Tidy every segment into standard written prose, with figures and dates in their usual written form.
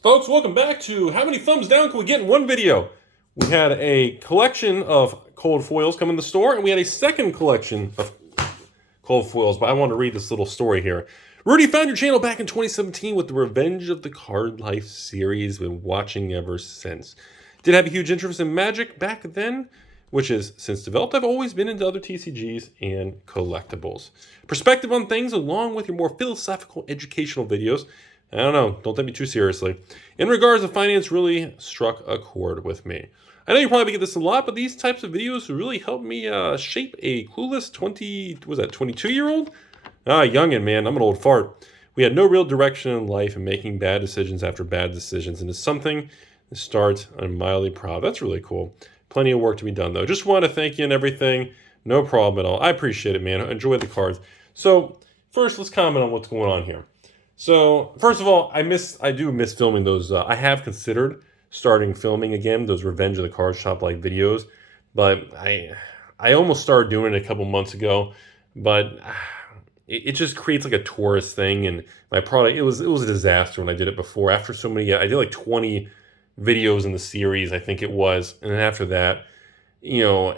Folks, welcome back to How Many Thumbs Down Can We Get in One Video? We had a collection of cold foils come in the store, and we had a second collection of cold foils, but I want to read this little story here. Rudy found your channel back in 2017 with the Revenge of the Card Life series. Been watching ever since. Did have a huge interest in Magic back then, which is since developed. I've always been into other TCGs and collectibles. Perspective on things along with your more philosophical educational videos. I don't know, don't take me too seriously. In regards to finance, really struck a chord with me. I know you probably get this a lot, but these types of videos really helped me shape a clueless 22-year-old? Youngin', man, I'm an old fart. We had no real direction in life and making bad decisions after bad decisions, and it's something to start. I'm mildly proud. That's really cool. Plenty of work to be done, though. Just want to thank you and everything. No problem at all. I appreciate it, man. Enjoy the cards. So, first, let's comment on what's going on here. So, first of all, I do miss filming those. I have considered starting filming again, those Revenge of the Card Shop like videos, but I almost started doing it a couple months ago, but it just creates like a tourist thing, and my product, it was a disaster when I did it before. After so many, I did like 20 videos in the series, I think it was, and then after that, you know,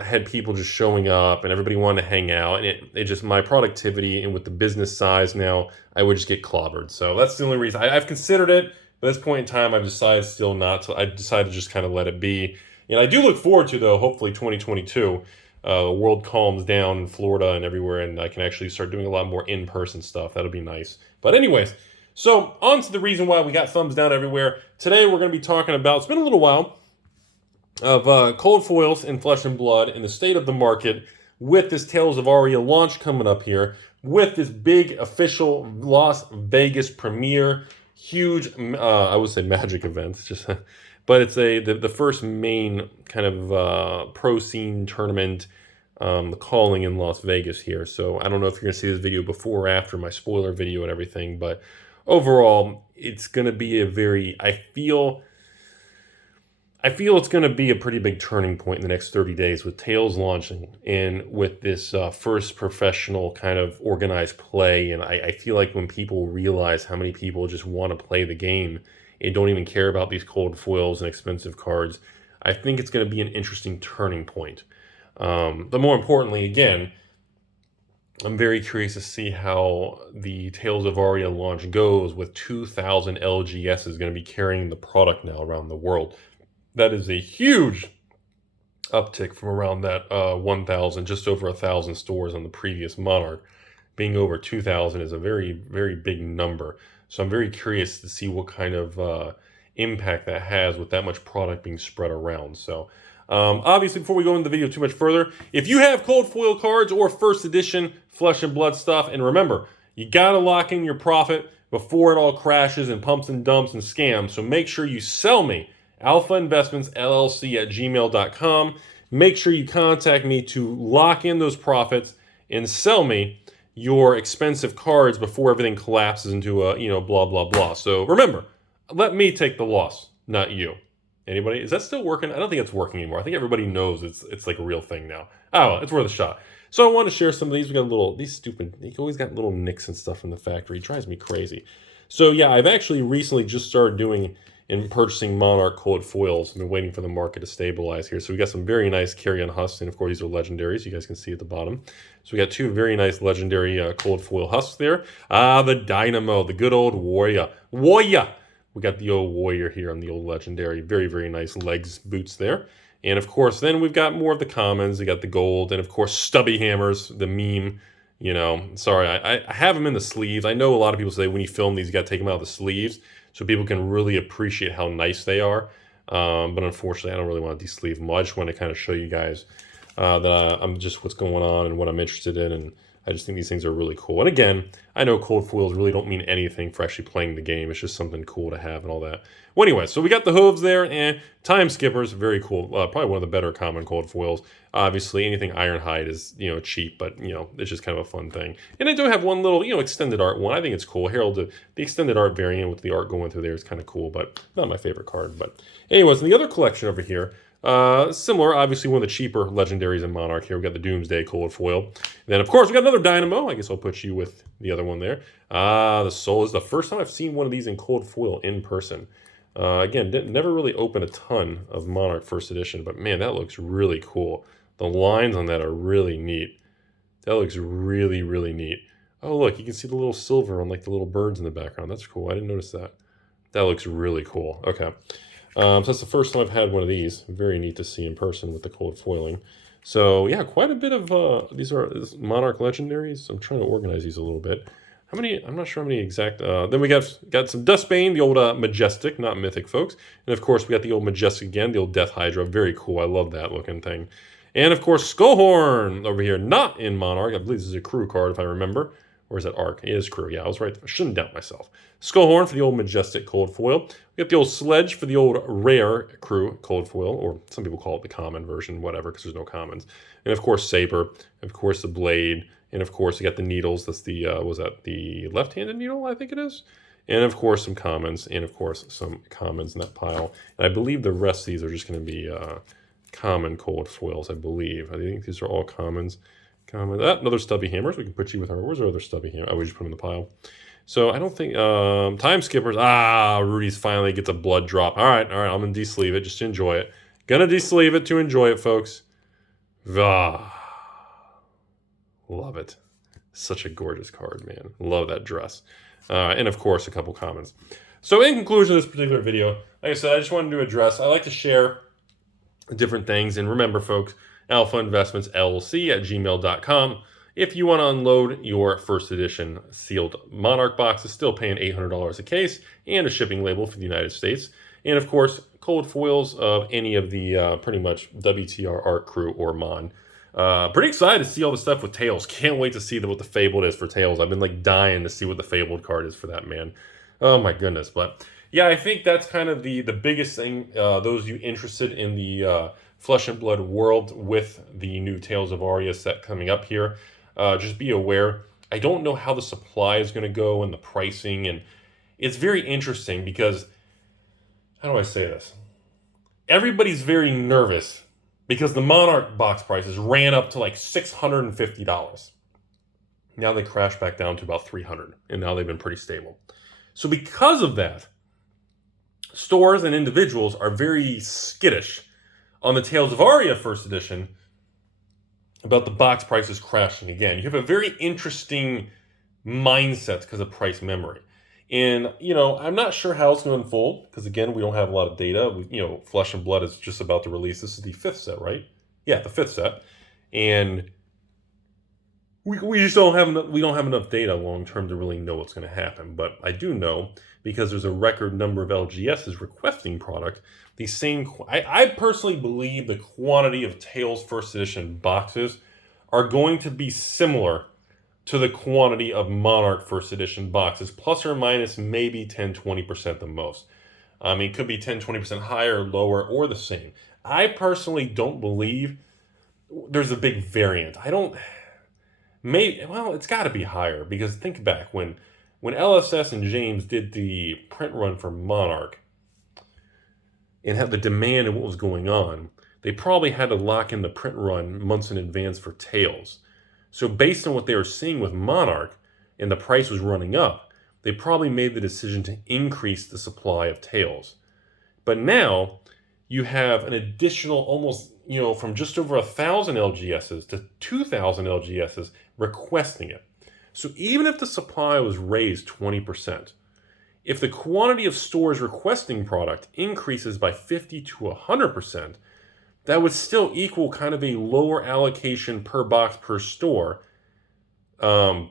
had people just showing up and everybody wanted to hang out, and it just, my productivity and with the business size now, I would just get clobbered. So that's the only reason. I've considered it, but at this point in time, I've decided still not to. I decided to just kind of let it be. And I do look forward to, though, hopefully 2022, the world calms down in Florida and everywhere, and I can actually start doing a lot more in-person stuff. That'll be nice. But anyways, so on to the reason why we got thumbs down everywhere. Today, we're going to be talking about, it's been a little while, of cold foils in Flesh and Blood and the state of the market with this Tales of Aria launch coming up here, with this big official Las Vegas premiere, huge, I would say magic event, just, but it's the first main kind of pro scene tournament, the calling in Las Vegas here. So I don't know if you're going to see this video before or after my spoiler video and everything, but overall, it's going to be a very, I feel it's going to be a pretty big turning point in the next 30 days with Tales launching and with this first professional kind of organized play. And I feel like when people realize how many people just want to play the game and don't even care about these cold foils and expensive cards, I think it's going to be an interesting turning point. But more importantly, again, I'm very curious to see how the Tales of Aria launch goes with 2,000 LGSs going to be carrying the product now around the world. That is a huge uptick from around that 1,000, just over 1,000 stores on the previous Monarch. Being over 2,000 is a very, very big number. So I'm very curious to see what kind of impact that has with that much product being spread around. So obviously, before we go into the video too much further, if you have cold foil cards or first edition Flesh and Blood stuff, and remember, you got to lock in your profit before it all crashes and pumps and dumps and scams. So make sure you sell me. AlphainvestmentsLLC at gmail.com. Make sure you contact me to lock in those profits and sell me your expensive cards before everything collapses into a, blah, blah, blah. So remember, let me take the loss, not you. Anybody? Is that still working? I don't think it's working anymore. I think everybody knows it's like a real thing now. Oh, it's worth a shot. So I want to share some of these. We got these stupid, they always got little nicks and stuff from the factory. It drives me crazy. So yeah, I've actually recently just started doing and purchasing Monarch cold foils. I've been waiting for the market to stabilize here. So we got some very nice carry-on husks, and of course these are legendaries. You guys can see at the bottom. So we got two very nice legendary cold foil husks there. The Dynamo, the good old Warrior. We got the old Warrior here on the old legendary. Very, very nice legs boots there. And of course, then we've got more of the commons. We got the gold, and of course, stubby hammers, the meme. Sorry, I have them in the sleeves. I know a lot of people say when you film these, you got to take them out of the sleeves so people can really appreciate how nice they are. But unfortunately, I don't really want to de-sleeve them. I just want to kind of show you guys that I'm just what's going on and what I'm interested in, and I just think these things are really cool. And again, I know cold foils really don't mean anything for actually playing the game. It's just something cool to have and all that. Well, anyway, so we got the hooves there, and time skippers, very cool. Probably one of the better common cold foils. Obviously, anything Ironhide is, cheap, but, it's just kind of a fun thing. And I do have one little, extended art one. I think it's cool. Herald, the extended art variant with the art going through there is kind of cool, but not my favorite card. But anyways, in the other collection over here, Similar, obviously one of the cheaper legendaries in Monarch here. We got the Doomsday Cold Foil. And then, of course, we got another Dynamo. I guess I'll put you with the other one there. The Soul is the first time I've seen one of these in Cold Foil in person. Again, never really opened a ton of Monarch First Edition, but man, that looks really cool. The lines on that are really neat. That looks really, really neat. Oh, look, you can see the little silver on like the little birds in the background. That's cool. I didn't notice that. That looks really cool. Okay. So that's the first time I've had one of these. Very neat to see in person with the cold foiling. So yeah, quite a bit of, these are Monarch Legendaries. I'm trying to organize these a little bit. How many? I'm not sure how many exact. Then we got some Dustbane, the old Majestic, not Mythic, folks. And of course, we got the old Majestic again, the old Death Hydra. Very cool. I love that looking thing. And of course, Skullhorn over here, not in Monarch. I believe this is a Cru card, if I remember. Or is that Arc? It is Cru. Yeah, I was right. I shouldn't doubt myself. Skullhorn for the old Majestic Cold Foil. We got the old Sledge for the old Rare Cru Cold Foil, or some people call it the common version, whatever, because there's no commons. And of course, Saber. Of course, the Blade. And of course, you got the needles. That's the, was that the left-handed needle, I think it is? And of course, some commons. And of course, some commons in that pile. And I believe the rest of these are just going to be common cold foils, I believe. I think these are all commons. Another Stubby Hammers. We can put you with our, where's our other Stubby Hammer? Oh, we just put them in the pile. So I don't think, Time Skippers. Rudy's finally gets a blood drop. All right, I'm going to de-sleeve it just to enjoy it. Gonna de-sleeve it to enjoy it, folks. Love it. Such a gorgeous card, man. Love that dress. And of course, a couple comments. So in conclusion of this particular video, like I said, I just wanted to address, I like to share different things. And remember, folks, AlphainvestmentsLLC at gmail.com. If you want to unload your first edition sealed Monarch boxes, still paying $800 a case and a shipping label for the United States. And of course, cold foils of any of the pretty much WTR Art Cru or Mon. Pretty excited to see all the stuff with Tails. Can't wait to see what the Fabled is for Tails. I've been like dying to see what the Fabled card is for that, man. Oh my goodness. But yeah, I think that's kind of the biggest thing. Those of you interested in the Flesh and Blood world with the new Tales of Aria set coming up here, just be aware. I don't know how the supply is going to go and the pricing, and it's very interesting because, how do I say this? Everybody's very nervous because the Monarch box prices ran up to like $650. Now they crashed back down to about $300, and now they've been pretty stable. So because of that, stores and individuals are very skittish on the Tales of Aria first edition about the box prices crashing again. You have a very interesting mindset because of price memory. And, you know, I'm not sure how it's going to unfold because, again, we don't have a lot of data. Flesh and Blood is just about to release. This is the 5th set, right? Yeah, the 5th set. And we just don't have enough data long term to really know what's going to happen. But I do know, because there's a record number of LGSs requesting product, the same. I personally believe the quantity of Tales First Edition boxes are going to be similar to the quantity of Monarch First Edition boxes, plus or minus maybe 10-20% the most. I mean, it could be 10-20% higher, lower, or the same. I personally don't believe there's a big variant. Well, it's got to be higher, because think back when LSS and James did the print run for Monarch and had the demand and what was going on, they probably had to lock in the print run months in advance for Tales. So based on what they were seeing with Monarch and the price was running up, they probably made the decision to increase the supply of Tales. But now you have an additional almost, from just over 1,000 LGSs to 2,000 LGSs requesting it. So even if the supply was raised 20%, if the quantity of stores requesting product increases by 50 to 100%, that would still equal kind of a lower allocation per box per store,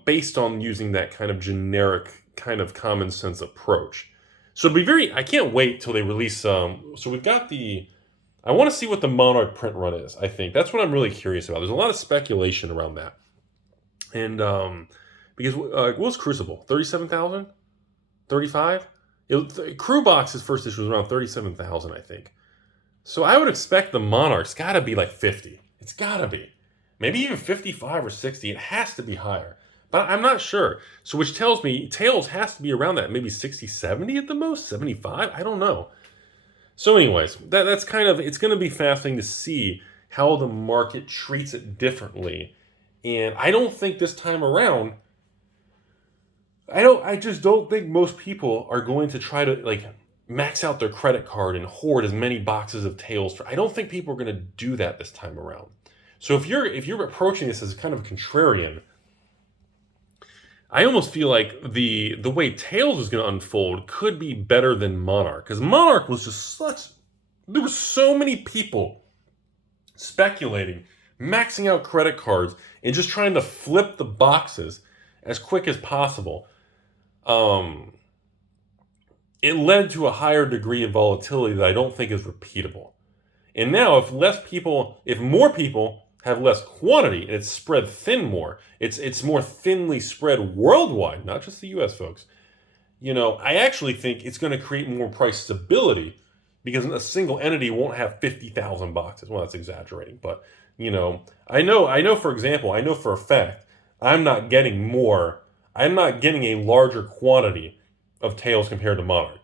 based on using that kind of generic, kind of common sense approach. So it'll be I can't wait till they release so we've got I want to see what the Monarch print run is, I think. That's what I'm really curious about. There's a lot of speculation around that. And because what was Crucible? 37,000? 35? Cru Box's first issue was around 37,000, I think. So I would expect the Monarch's got to be like 50. It's got to be. Maybe even 55 or 60. It has to be higher. But I'm not sure. So which tells me Tails has to be around that. Maybe 60, 70 at the most? 75? I don't know. So anyways, that's kind of, it's going to be fascinating to see how the market treats it differently. And I don't think this time around, I just don't think most people are going to try to like max out their credit card and hoard as many boxes of tails. I don't think people are going to do that this time around. So if you're approaching this as kind of a contrarian, I almost feel like the way Tails is going to unfold could be better than Monarch. Because Monarch was just there were so many people speculating, maxing out credit cards, and just trying to flip the boxes as quick as possible. It led to a higher degree of volatility that I don't think is repeatable. And now if more people have less quantity and it's spread thin more, it's more thinly spread worldwide, not just the US, folks. I actually think it's going to create more price stability because a single entity won't have 50,000 boxes. Well, that's exaggerating, but I know for example, I know for a fact I'm not getting a larger quantity of tails compared to Monarch.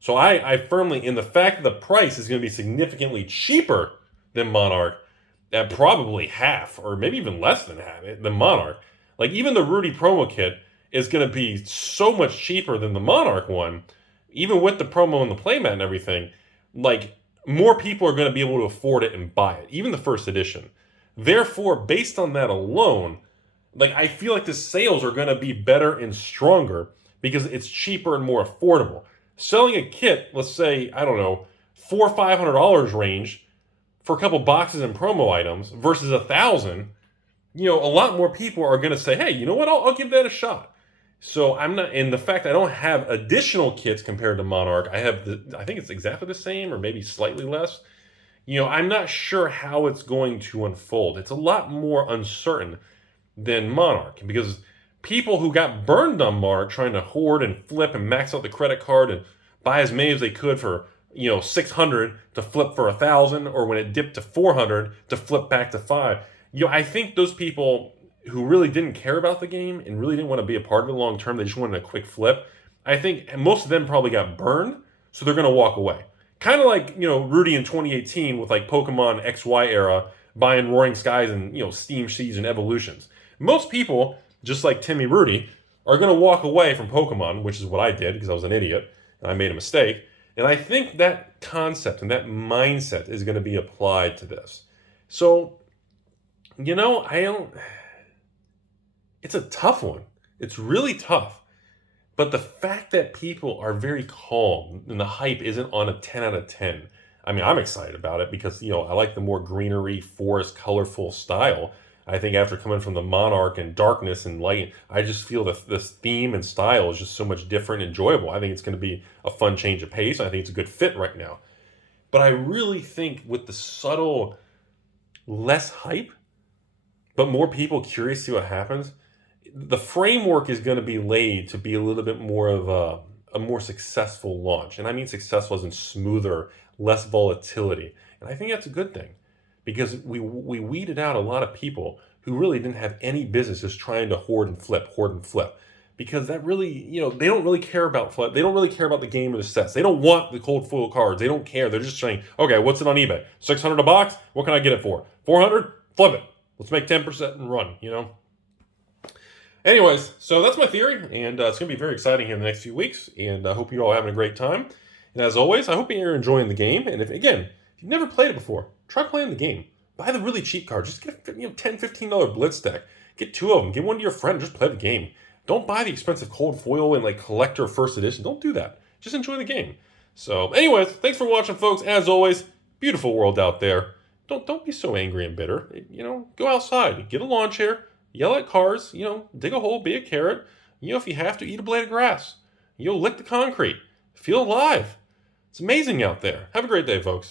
So I firmly, in the fact that the price is going to be significantly cheaper than Monarch, at probably half, or maybe even less than half, than Monarch. Like, even the Rudy promo kit is going to be so much cheaper than the Monarch one, even with the promo and the playmat and everything. Like, more people are going to be able to afford it and buy it, even the first edition. Therefore, based on that alone, like, I feel like the sales are going to be better and stronger because it's cheaper and more affordable. Selling a kit, let's say, I don't know, $400 or $500 range for a couple boxes and promo items versus $1,000, a lot more people are going to say, hey, you know what, I'll give that a shot. So I'm not, and the fact I don't have additional kits compared to Monarch, I think it's exactly the same or maybe slightly less. I'm not sure how it's going to unfold. It's a lot more uncertain than Monarch because people who got burned on Monarch trying to hoard and flip and max out the credit card and buy as many as they could for 600 to flip for 1,000, or when it dipped to 400 to flip back to 5. I think those people who really didn't care about the game and really didn't want to be a part of it long term, they just wanted a quick flip. I think most of them probably got burned, so they're going to walk away. Kind of like Rudy in 2018 with like Pokemon XY era buying Roaring Skies and Steam Seeds and Evolutions. Most people, just like Timmy Rudy, are going to walk away from Pokemon, which is what I did because I was an idiot and I made a mistake. And I think that concept and that mindset is going to be applied to this. So, it's a tough one. It's really tough. But the fact that people are very calm and the hype isn't on a 10 out of 10. I mean, I'm excited about it because, I like the more greenery, forest, colorful style. I think after coming from the Monarch and darkness and light, I just feel that this theme and style is just so much different and enjoyable. I think it's going to be a fun change of pace. I think it's a good fit right now. But I really think with the subtle, less hype, but more people curious to see what happens, the framework is going to be laid to be a little bit more of a more successful launch. And I mean successful as in smoother, less volatility. And I think that's a good thing. Because we weeded out a lot of people who really didn't have any business just trying to hoard and flip. Because that really, they don't really care about flip. They don't really care about the game or the sets. They don't want the cold foil cards. They don't care. They're just saying, okay, what's it on eBay? $600 a box? What can I get it for? $400? Flip it. Let's make 10% and run, Anyways, so that's my theory. And it's going to be very exciting here in the next few weeks. And I hope you're all having a great time. And as always, I hope you're enjoying the game. And if you've never played it before, try playing the game. Buy the really cheap cards. Just get a $10, $15 blitz deck. Get 2 of them. Get one to your friend. Just play the game. Don't buy the expensive cold foil and like collector first edition. Don't do that. Just enjoy the game. So anyways, thanks for watching, folks. As always, beautiful world out there. Don't be so angry and bitter. Go outside. Get a lawn chair. Yell at cars. Dig a hole. Be a carrot. If you have to, eat a blade of grass. Lick the concrete. Feel alive. It's amazing out there. Have a great day, folks.